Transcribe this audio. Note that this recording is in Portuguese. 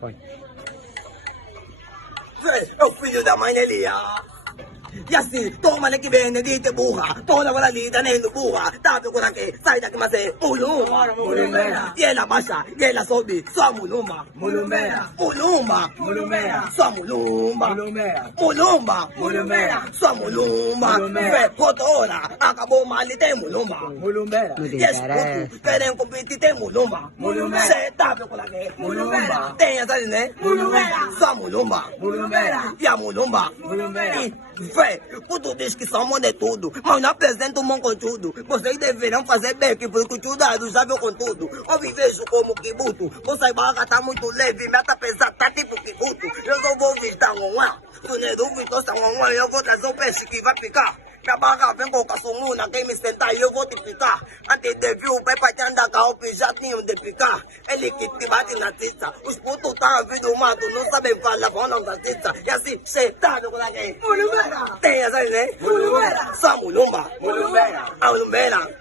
Foi. É o filho da mãe dele, E assim, toma que vem, dite burra, toda hora ali, dando burra, tá com aqui, sai daqui, mas é mulumba, Mulumbeira. E ela baixa, e ela sobe, só mulumba, Mulumbeira. mulumba, Mulumbeira. só mulumba, Mulumbeira. mulumba, Mulumbeira. só mulumba, Mulumbeira. Cotora, acabou mal e tem mulumba. Mulumbeira. Não tem Yes, interesse. puto, querem competir, tem mulumba. Mulumbeira. Cê tá com aqui, Mulumbeira. Tem essa, né? Mulumbeira. Só mulumba. Mulumbeira. E a mulumba. Mulumbeira. E, véi, puto diz que somos de tudo, mas não apresenta um bom conteúdo. Vocês deverão fazer bem, que foi conteúdo já viu com tudo. Eu me vejo como kibuto. Você barra tá muito leve, meta pesada, tá tipo kibuto. Eu só vou visitar um lá. Se não duvidou, eu vou trazer um peixe que vai picar. Minha barra vem com o caçumuna, quem me sentar e eu vou te picar. Antes de vir o pai pra te andar com já tinham de picar. Ele que te bate na tita. Os putos tá vindo do mato, não sabem falar, vão não da tita. E assim, cê tá vendo com alguém? Mulumbeira. Tem essa, né? Mulumbeira. Só mulumba. Mulumbeira. A mulumbeira.